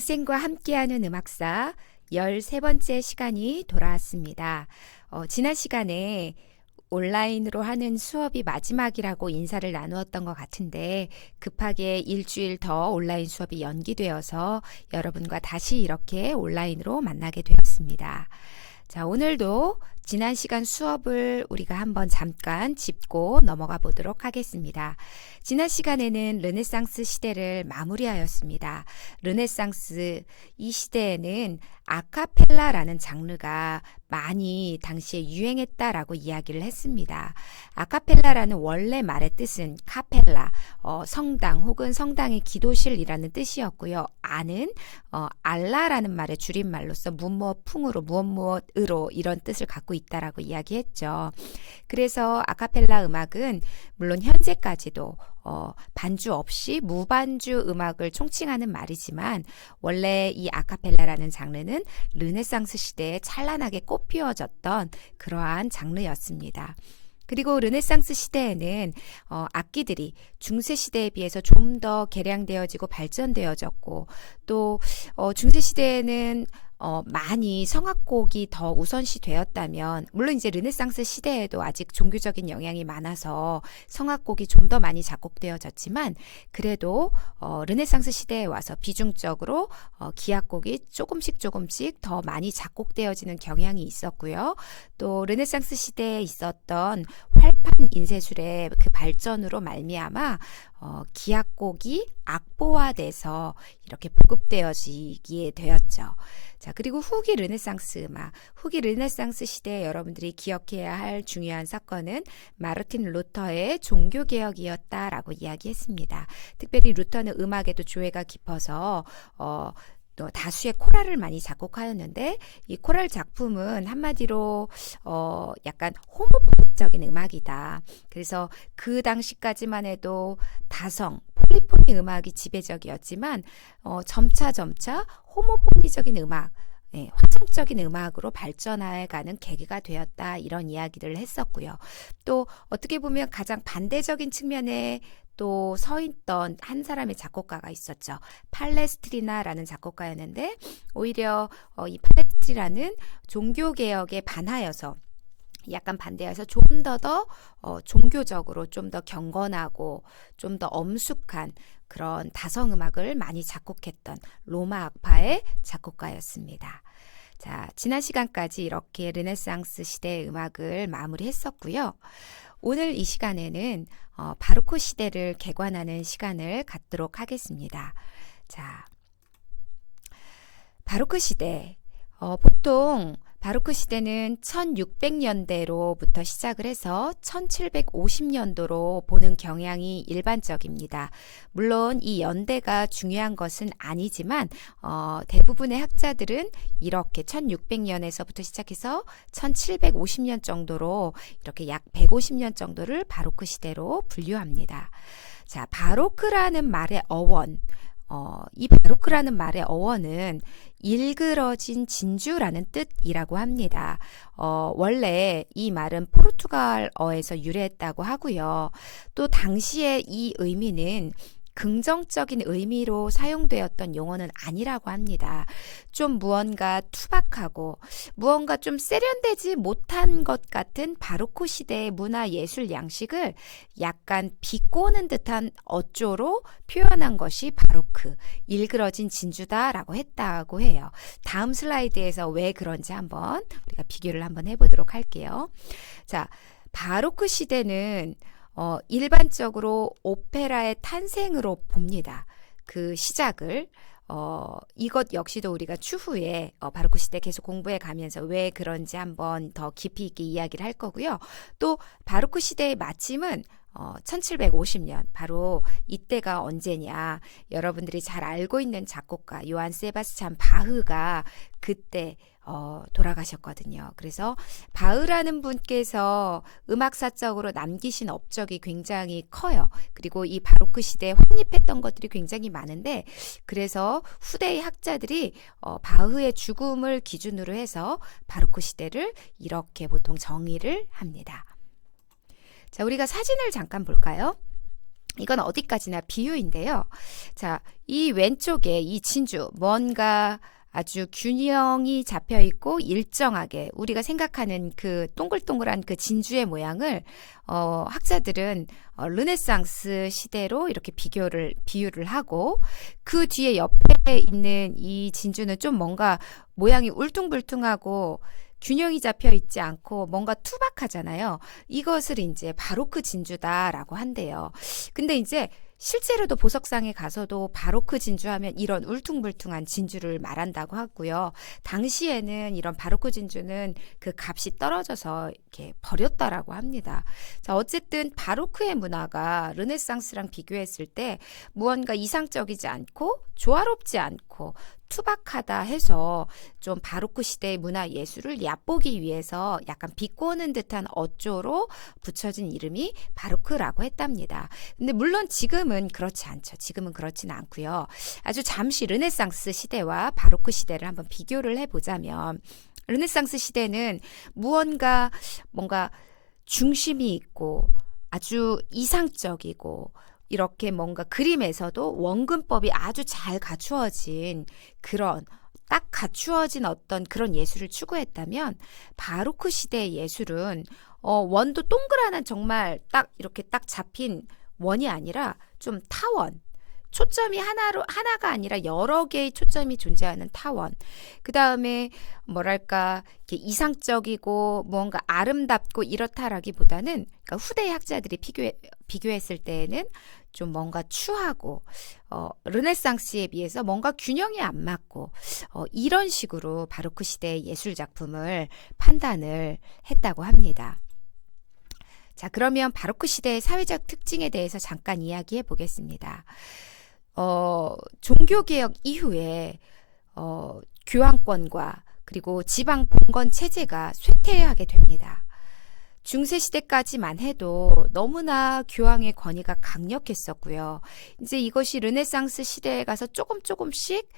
앙센과 함께하는 음악사 13번째 시간이 돌아왔습니다. 지난 시간에 온라인으로 하는 수업이 마지막이라고 인사를 나누었던 것 같은데 급하게 일주일 더 온라인 수업이 연기되어서 여러분과 다시 이렇게 온라인으로 만나게 되었습니다. 자, 오늘도 지난 시간 수업을 우리가 한번 잠깐 짚고 넘어가 보도록 하겠습니다. 지난 시간에는 르네상스 시대를 마무리하였습니다. 르네상스 이 시대에는 아카펠라라는 장르가 많이 당시에 유행했다라고 이야기를 했습니다. 아카펠라라는 원래 말의 뜻은 카펠라, 성당 혹은 성당의 기도실이라는 뜻이었고요. 아는 알라라는 말의 줄임말로서 무엇무엇풍으로 무엇무엇으로 이런 뜻을 갖고 있다라고 이야기했죠. 그래서 아카펠라 음악은 물론 현재까지도 반주 없이 무반주 음악을 총칭하는 말이지만 원래 이 아카펠라라는 장르는 르네상스 시대에 찬란하게 꽃피워졌던 그러한 장르였습니다. 그리고 르네상스 시대에는 악기들이 중세 시대에 비해서 좀 더 개량되어지고 발전되어졌고 또 중세 시대에는 많이 성악곡이 더 우선시 되었다면 물론 이제 르네상스 시대에도 아직 종교적인 영향이 많아서 성악곡이 좀 더 많이 작곡되어졌지만 그래도 르네상스 시대에 와서 비중적으로 기악곡이 조금씩 더 많이 작곡되어지는 경향이 있었고요. 또 르네상스 시대에 있었던 활판 인쇄술의 그 발전으로 말미암아 기악곡이 악보화돼서 이렇게 보급되어지게 되었죠. 자, 그리고 후기 르네상스 음악, 후기 르네상스 시대에 여러분들이 기억해야 할 중요한 사건은 마르틴 루터의 종교개혁이었다라고 이야기했습니다. 특별히 루터는 음악에도 조예가 깊어서 또 다수의 코랄을 많이 작곡하였는데 이 코랄 작품은 한마디로 약간 호모포닉적인 음악이다. 그래서 그 당시까지만 해도 다성, 폴리포니 음악이 지배적이었지만 점차 호모포니적인 음악, 화성적인 음악으로 발전해가는 계기가 되었다. 이런 이야기를 했었고요. 또 어떻게 보면 가장 반대적인 측면에 또 서 있던 한 사람의 작곡가가 있었죠. 팔레스트리나라는 작곡가였는데 오히려 이 팔레스트리나는 종교개혁에 반하여서 약간 반대해서 좀 더 종교적으로 좀 더 경건하고 좀 더 엄숙한 그런 다성음악을 많이 작곡했던 로마 악파의 작곡가였습니다. 자, 지난 시간까지 이렇게 르네상스 시대의 음악을 마무리했었고요. 오늘 이 시간에는 바로크 시대를 개관하는 시간을 갖도록 하겠습니다. 자, 바로크 시대 보통 바로크 시대는 1600년대로부터 시작을 해서 1750년도로 보는 경향이 일반적입니다. 물론 이 연대가 중요한 것은 아니지만 대부분의 학자들은 이렇게 1600년에서부터 시작해서 1750년 정도로 이렇게 약 150년 정도를 바로크 시대로 분류합니다. 자, 바로크라는 말의 어원, 이 바로크라는 말의 어원은 일그러진 진주라는 뜻이라고 합니다. 원래 이 말은 포르투갈어에서 유래했다고 하고요. 또 당시에 이 의미는 긍정적인 의미로 사용되었던 용어는 아니라고 합니다. 좀 무언가 투박하고 무언가 좀 세련되지 못한 것 같은 바로크 시대의 문화 예술 양식을 약간 비꼬는 듯한 어조로 표현한 것이 바로크, 일그러진 진주다라고 했다고 해요. 다음 슬라이드에서 왜 그런지 한번 우리가 비교를 한번 해보도록 할게요. 자, 바로크 시대는 일반적으로 오페라의 탄생으로 봅니다. 그 시작을 이것 역시도 우리가 추후에 바로크 시대 계속 공부해 가면서 왜 그런지 한번 더 깊이 있게 이야기를 할 거고요. 또 바로크 시대의 마침은 1750년 바로 이때가 언제냐, 여러분들이 잘 알고 있는 작곡가 요한 세바스찬 바흐가 그때 돌아가셨거든요. 그래서 바흐라는 분께서 음악사적으로 남기신 업적이 굉장히 커요. 그리고 이 바로크 시대에 확립했던 것들이 굉장히 많은데 그래서 후대의 학자들이 바흐의 죽음을 기준으로 해서 바로크 시대를 이렇게 보통 정의를 합니다. 자, 우리가 사진을 잠깐 볼까요? 이건 어디까지나 비유인데요. 자, 이 왼쪽에 이 진주, 뭔가 아주 균형이 잡혀 있고 일정하게 우리가 생각하는 그 동글동글한 그 진주의 모양을 학자들은 르네상스 시대로 이렇게 비유를 하고, 그 뒤에 옆에 있는 이 진주는 좀 뭔가 모양이 울퉁불퉁하고 균형이 잡혀 있지 않고 뭔가 투박하잖아요. 이것을 이제 바로크 진주다라고 한대요. 근데 이제 실제로도 보석상에 가서도 바로크 진주하면 이런 울퉁불퉁한 진주를 말한다고 하고요. 당시에는 이런 바로크 진주는 그 값이 떨어져서 이렇게 버렸다라고 합니다. 자, 어쨌든 바로크의 문화가 르네상스랑 비교했을 때 무언가 이상적이지 않고 조화롭지 않고 투박하다 해서 좀 바로크 시대의 문화 예술을 얕보기 위해서 약간 비꼬는 듯한 어조로 붙여진 이름이 바로크라고 했답니다. 근데 물론 지금은 그렇지 않죠. 지금은 그렇지는 않고요. 아주 잠시 르네상스 시대와 바로크 시대를 한번 비교를 해보자면, 르네상스 시대는 무언가 뭔가 중심이 있고 아주 이상적이고 이렇게 뭔가 그림에서도 원근법이 아주 잘 갖추어진 그런 딱 갖추어진 어떤 그런 예술을 추구했다면, 바로크 시대의 예술은 원도 동그라한 정말 딱 이렇게 딱 잡힌 원이 아니라 좀 타원, 초점이 하나가 아니라 여러 개의 초점이 존재하는 타원. 그 다음에 뭐랄까 이렇게 이상적이고 뭔가 아름답고 이렇다라기보다는, 그러니까 후대의 학자들이 비교했을 때에는 좀 뭔가 추하고 르네상스에 비해서 뭔가 균형이 안 맞고 이런 식으로 바로크 시대의 예술 작품을 판단을 했다고 합니다. 자, 그러면 바로크 시대의 사회적 특징에 대해서 잠깐 이야기해 보겠습니다. 종교개혁 이후에 교황권과 그리고 지방 봉건 체제가 쇠퇴하게 됩니다. 중세시대까지만 해도 너무나 교황의 권위가 강력했었고요. 이제 이것이 르네상스 시대에 가서 조금씩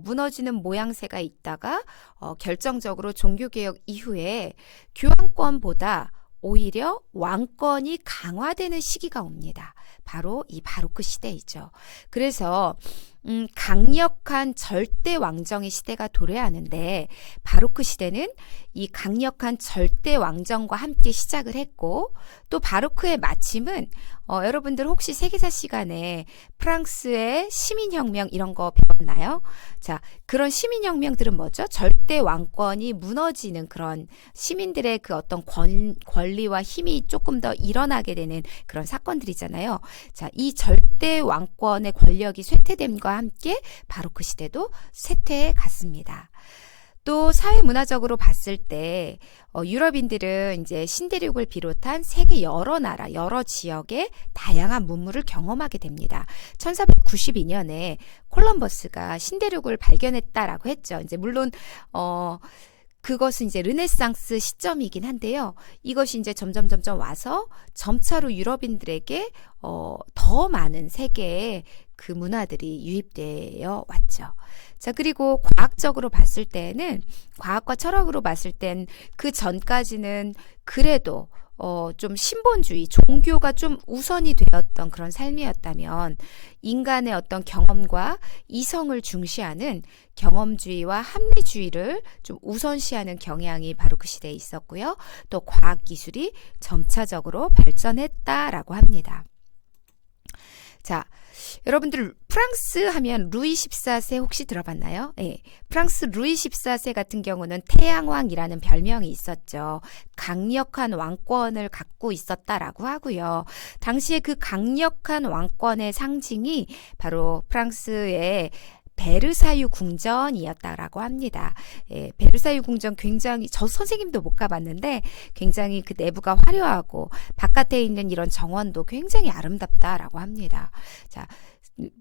무너지는 모양새가 있다가 결정적으로 종교개혁 이후에 교황권보다 오히려 왕권이 강화되는 시기가 옵니다. 바로 이 바로크 시대이죠. 그래서 강력한 절대 왕정의 시대가 도래하는데, 바로크 시대는 이 강력한 절대 왕정과 함께 시작을 했고, 또 바로크의 마침은 여러분들 혹시 세계사 시간에 프랑스의 시민혁명 이런 거 배웠나요? 자, 그런 시민혁명들은 뭐죠? 절대 왕권이 무너지는 그런 시민들의 그 어떤 권리와 힘이 조금 더 일어나게 되는 그런 사건들이잖아요. 자, 이 절대 왕권의 권력이 쇠퇴됨과 함께 바로크 시대도 쇠퇴해 갔습니다. 또 사회 문화적으로 봤을 때 유럽인들은 이제 신대륙을 비롯한 세계 여러 나라, 여러 지역의 다양한 문물을 경험하게 됩니다. 1492년에 콜럼버스가 신대륙을 발견했다라고 했죠. 이제 물론 그것은 이제 르네상스 시점이긴 한데요. 이것이 이제 점점 와서 점차로 유럽인들에게 더 많은 세계의 그 문화들이 유입되어 왔죠. 자, 그리고 과학적으로 봤을 때는, 과학과 철학으로 봤을 땐 그 전까지는 그래도 좀 신본주의, 종교가 좀 우선이 되었던 그런 삶이었다면, 인간의 어떤 경험과 이성을 중시하는 경험주의와 합리주의를 좀 우선시하는 경향이 바로크 시대에 있었고요. 또 과학기술이 점차적으로 발전했다라고 합니다. 자, 여러분들 프랑스 하면 루이 14세 혹시 들어봤나요? 네, 프랑스 루이 14세 같은 경우는 태양왕이라는 별명이 있었죠. 강력한 왕권을 갖고 있었다라고 하고요. 당시에 그 강력한 왕권의 상징이 바로 프랑스의 베르사유 궁전이었다라고 합니다. 예, 베르사유 궁전 굉장히, 저 선생님도 못 가봤는데 굉장히 그 내부가 화려하고 바깥에 있는 이런 정원도 굉장히 아름답다라고 합니다. 자,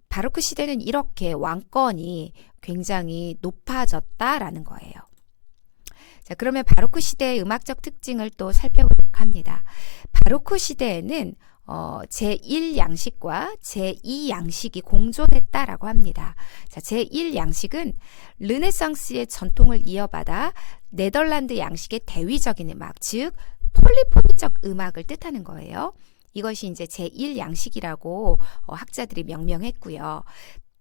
바로크 시대는 이렇게 왕권이 굉장히 높아졌다라는 거예요. 자, 그러면 바로크 시대의 음악적 특징을 또 살펴보도록 합니다. 바로크 시대에는 제1양식과 제2양식이 공존했다라고 합니다. 자, 제1양식은 르네상스의 전통을 이어받아 네덜란드 양식의 대위적인 음악, 즉 폴리포니적 음악을 뜻하는 거예요. 이것이 이제 제1양식이라고 학자들이 명명했고요.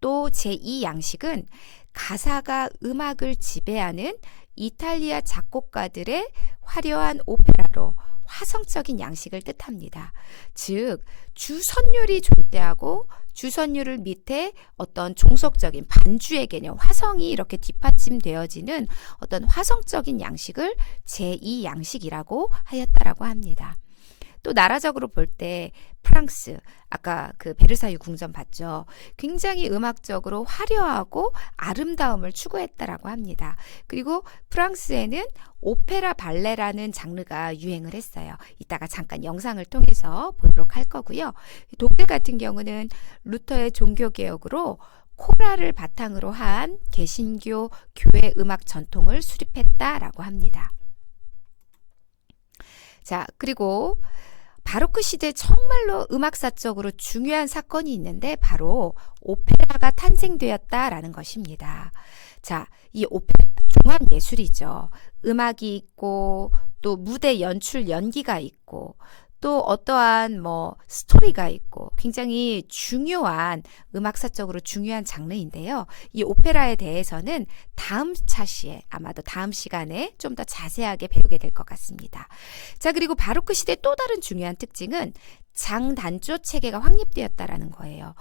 또 제2양식은 가사가 음악을 지배하는 이탈리아 작곡가들의 화려한 오페라로 화성적인 양식을 뜻합니다. 즉, 주선율이 존재하고 주선율을 밑에 어떤 종속적인 반주의 개념, 화성이 이렇게 뒷받침되어지는 어떤 화성적인 양식을 제2양식이라고 하였다라고 합니다. 또 나라적으로 볼 때 프랑스, 아까 그 베르사유 궁전 봤죠. 굉장히 음악적으로 화려하고 아름다움을 추구했다라고 합니다. 그리고 프랑스에는 오페라 발레라는 장르가 유행을 했어요. 이따가 잠깐 영상을 통해서 보도록 할 거고요. 독일 같은 경우는 루터의 종교개혁으로 코랄을 바탕으로 한 개신교 교회 음악 전통을 수립했다라고 합니다. 자, 그리고 바로크 시대 정말로 음악사적으로 중요한 사건이 있는데 바로 오페라가 탄생되었다라는 것입니다. 자, 이 오페라 종합예술이죠. 음악이 있고 또 무대 연출 연기가 있고 또 어떠한 스토리가 있고 굉장히 중요한 음악사적으로 중요한 장르인데요. 이 오페라에 대해서는 다음 차시에 아마도 다음 시간에 좀 더 자세하게 배우게 될 것 같습니다. 자, 그리고 바로크 시대 또 다른 중요한 특징은 장단조 체계가 확립되었다라는 거예요.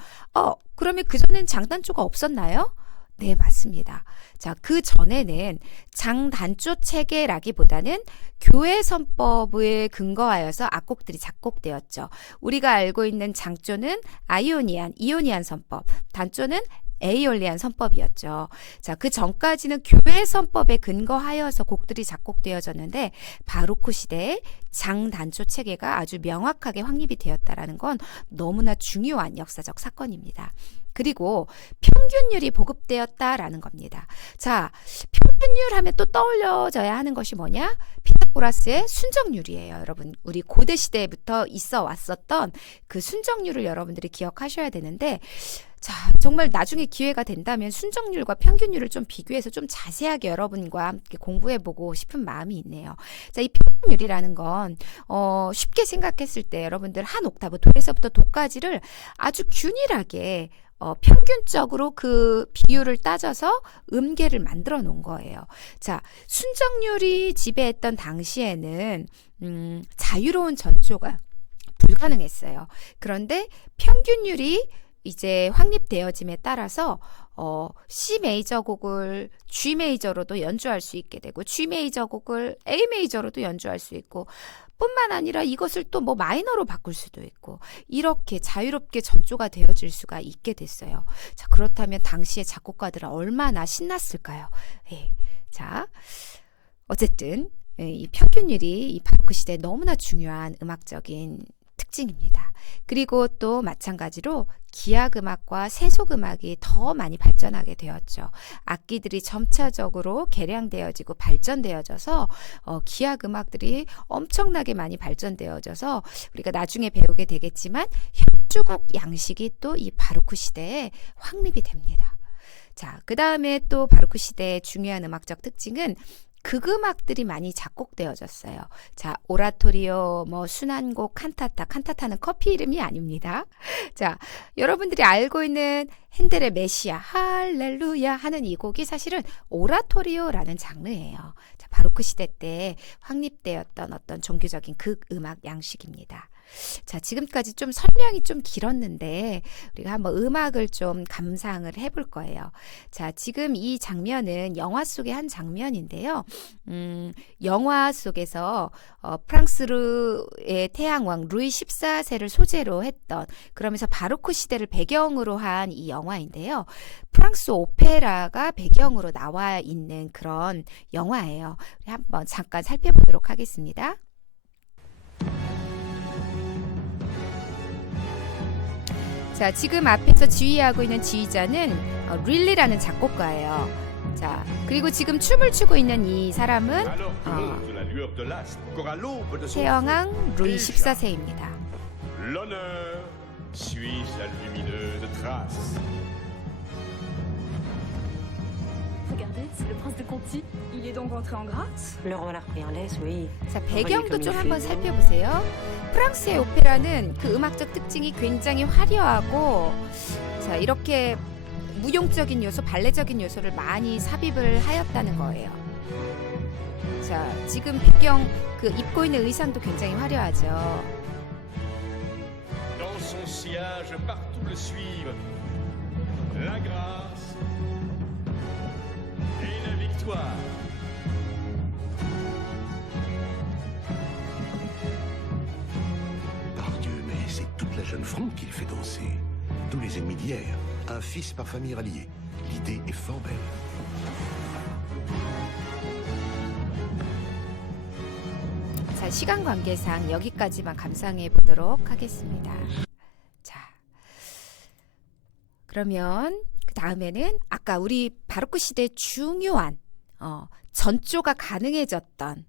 그러면 그전엔 장단조가 없었나요? 네, 맞습니다. 자, 그 전에는 장단조 체계라기보다는 교회 선법에 근거하여서 악곡들이 작곡되었죠. 우리가 알고 있는 장조는 이오니안 선법, 단조는 에이올리안 선법이었죠. 자, 그 전까지는 교회 선법에 근거하여서 곡들이 작곡되어졌는데 바로크 시대에 장단조 체계가 아주 명확하게 확립이 되었다라는 건 너무나 중요한 역사적 사건입니다. 그리고 평균율이 보급되었다라는 겁니다. 자, 평균율 하면 또 떠올려져야 하는 것이 뭐냐? 피타고라스의 순정률이에요. 여러분, 우리 고대 시대부터 있어 왔었던 그 순정률을 여러분들이 기억하셔야 되는데, 자, 정말 나중에 기회가 된다면 순정률과 평균율을 좀 비교해서 좀 자세하게 여러분과 함께 공부해보고 싶은 마음이 있네요. 자, 이 평균율이라는 건 쉽게 생각했을 때 여러분들 한 옥타브 도에서부터 도까지를 아주 균일하게 평균적으로 그 비율을 따져서 음계를 만들어 놓은 거예요. 자, 순정률이 지배했던 당시에는 자유로운 전조가 불가능했어요. 그런데 평균율이 이제 확립되어짐에 따라서 C 메이저 곡을 G 메이저로도 연주할 수 있게 되고 G 메이저 곡을 A 메이저로도 연주할 수 있고 뿐만 아니라 이것을 또 마이너로 바꿀 수도 있고 이렇게 자유롭게 전조가 되어질 수가 있게 됐어요. 자, 그렇다면 당시의 작곡가들은 얼마나 신났을까요? 예. 자, 어쨌든 이 평균율이 이 바로크 시대에 너무나 중요한 음악적인 특징입니다. 그리고 또 마찬가지로 기악음악과 세속음악이 더 많이 발전하게 되었죠. 악기들이 점차적으로 개량되어지고 발전되어져서 기악음악들이 엄청나게 많이 발전되어져서 우리가 나중에 배우게 되겠지만 협주곡 양식이 또 이 바로크 시대에 확립이 됩니다. 자, 그 다음에 또 바로크 시대의 중요한 음악적 특징은 극음악들이 많이 작곡되어졌어요. 자, 오라토리오, 순환곡, 칸타타는 커피 이름이 아닙니다. 자, 여러분들이 알고 있는 핸델의 메시아, 할렐루야 하는 이 곡이 사실은 오라토리오라는 장르예요. 자, 바로크 시대 때 확립되었던 어떤 종교적인 극음악 양식입니다. 자, 지금까지 좀 설명이 좀 길었는데 우리가 한번 음악을 좀 감상을 해볼 거예요. 자, 지금 이 장면은 영화 속의 한 장면인데요. 영화 속에서 프랑스의 태양왕 루이 14세를 소재로 했던, 그러면서 바로크 시대를 배경으로 한 이 영화인데요. 프랑스 오페라가 배경으로 나와 있는 그런 영화예요. 우리 한번 잠깐 살펴보도록 하겠습니다. 자, 지금 앞에서 지휘하고 있는 지휘자는 릴리라는 작곡가예요. 자, 그리고 지금 춤을 추고 있는 이 사람은 태영왕 루이 14세입니다. Regardez, c'est le prince de Conti, il est donc entré en grâce? Le roi l'a repris en laisse, oui. 자, 배경도 좀 한번 살펴보세요. 프랑스의 오페라는 그 음악적 특징이 굉장히 화려하고, 자, 이렇게 무용적인 요소, 발레적인 요소를 많이 삽입을 하였다는 거예요. 자, 지금 배경 그 입고 있는 의상도 굉장히 화려하죠. Dans son sillage, partout le suivent. La grâce et la victoire. Pardieu, mais c'est toute la jeune fronde qu'il fait danser. Tous les ennemis d'hier, un fils par famille rallié. L'idée est fort belle. 자, 시간 관계상 여기까지만 감상해 보도록 하겠습니다. 자, 그러면 그 다음에는 아까 우리 바로크 시대 중요한 전조가 가능해졌던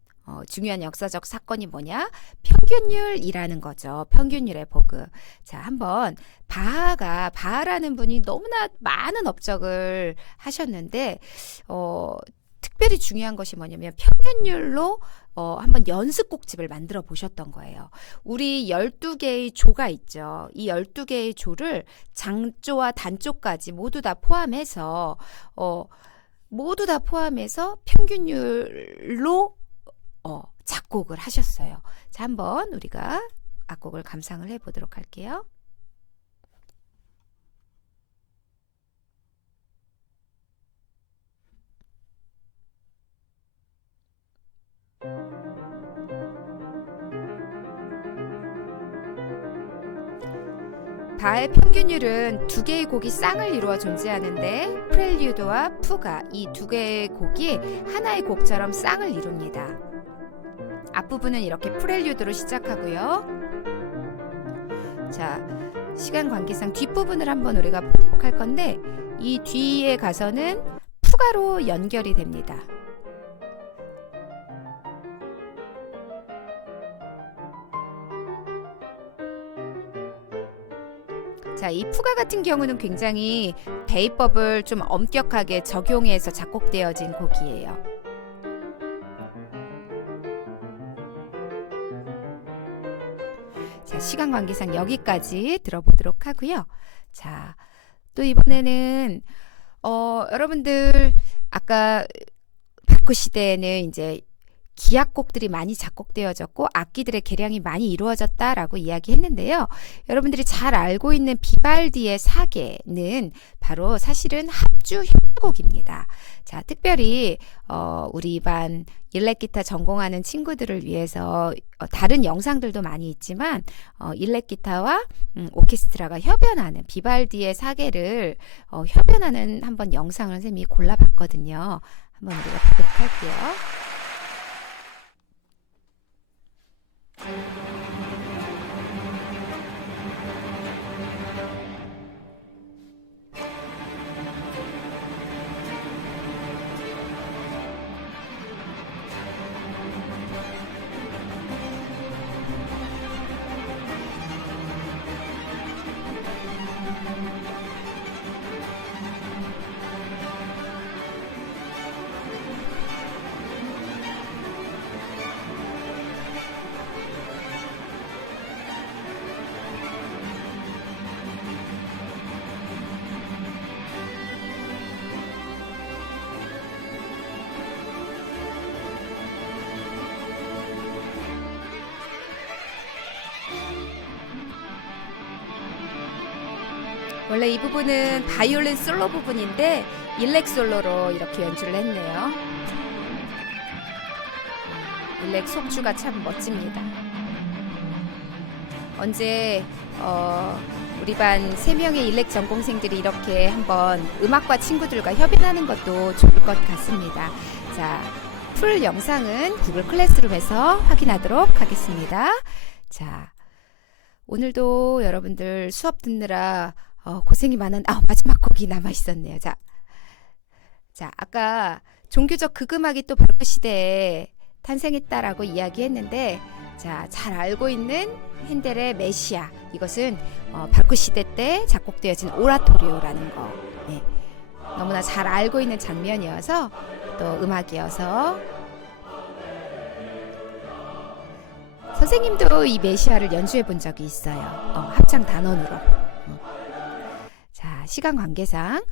중요한 역사적 사건이 뭐냐? 평균율이라는 거죠. 평균율의 보급. 자, 한번 바하라는 분이 너무나 많은 업적을 하셨는데 특별히 중요한 것이 뭐냐면 평균율로 한번 연습 곡집을 만들어 보셨던 거예요. 우리 12개의 조가 있죠. 이 12개의 조를 장조와 단조까지 모두 다 포함해서 평균율로 작곡을 하셨어요. 자, 한번 우리가 악곡을 감상을 해보도록 할게요. 바의 평균율은 두 개의 곡이 쌍을 이루어 존재하는데 프렐류드와 푸가 이 두 개의 곡이 하나의 곡처럼 쌍을 이룹니다. 앞부분은 이렇게 프렐류드로 시작하고요. 자, 시간 관계상 뒷부분을 한번 우리가 보도록 할 건데 이 뒤에 가서는 푸가로 연결이 됩니다. 자, 이 푸가 같은 경우는 굉장히 대입법을 좀 엄격하게 적용해서 작곡되어진 곡이에요. 자, 시간 관계상 여기까지 들어보도록 하고요. 자, 또 이번에는 여러분들 아까 바로크 시대에는 이제 기악곡들이 많이 작곡되어졌고 악기들의 개량이 많이 이루어졌다라고 이야기했는데요. 여러분들이 잘 알고 있는 비발디의 사계는 바로 사실은 합주 협곡입니다. 자, 특별히 우리 반 일렉기타 전공하는 친구들을 위해서 다른 영상들도 많이 있지만 일렉기타와 오케스트라가 협연하는 비발디의 사계를 협연하는 한번 영상을 선생님이 골라봤거든요. 한번 우리가 보도록 할게요. 원래 이 부분은 바이올린 솔로 부분인데 일렉 솔로로 이렇게 연주를 했네요. 일렉 속주가 참 멋집니다. 언제 우리 반 3명의 일렉 전공생들이 이렇게 한번 음악과 친구들과 협연하는 것도 좋을 것 같습니다. 자, 풀 영상은 구글 클래스룸에서 확인하도록 하겠습니다. 자, 오늘도 여러분들 수업 듣느라 고생이 많은 마지막 곡이 남아 있었네요. 자, 아까 종교적 극음악이 또 바로크 시대에 탄생했다라고 이야기했는데, 자, 잘 알고 있는 핸델의 메시아, 이것은 바로크 시대 때 작곡되어진 오라토리오라는 거, 네, 너무나 잘 알고 있는 장면이어서 또 음악이어서 선생님도 이 메시아를 연주해 본 적이 있어요. 합창 단원으로. 자, 시간 관계상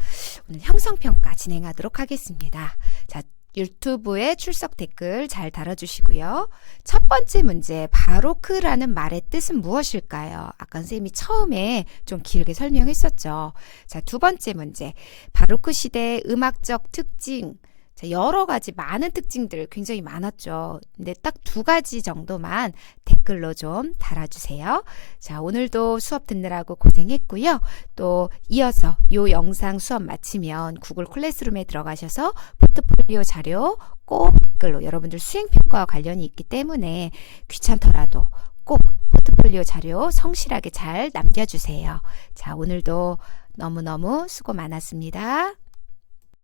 오늘 형성평가 진행하도록 하겠습니다. 자, 유튜브에 출석 댓글 잘 달아주시고요. 첫 번째 문제, 바로크라는 말의 뜻은 무엇일까요? 아까 선생님이 처음에 좀 길게 설명했었죠. 자, 두 번째 문제, 바로크 시대의 음악적 특징. 자, 여러 가지 많은 특징들 굉장히 많았죠. 근데 딱 두 가지 정도만 댓글로 좀 달아주세요. 자, 오늘도 수업 듣느라고 고생했고요. 또 이어서 이 영상 수업 마치면 구글 클래스룸에 들어가셔서 포트폴리오 자료 꼭 댓글로, 여러분들 수행평가와 관련이 있기 때문에 귀찮더라도 꼭 포트폴리오 자료 성실하게 잘 남겨주세요. 자, 오늘도 너무너무 수고 많았습니다.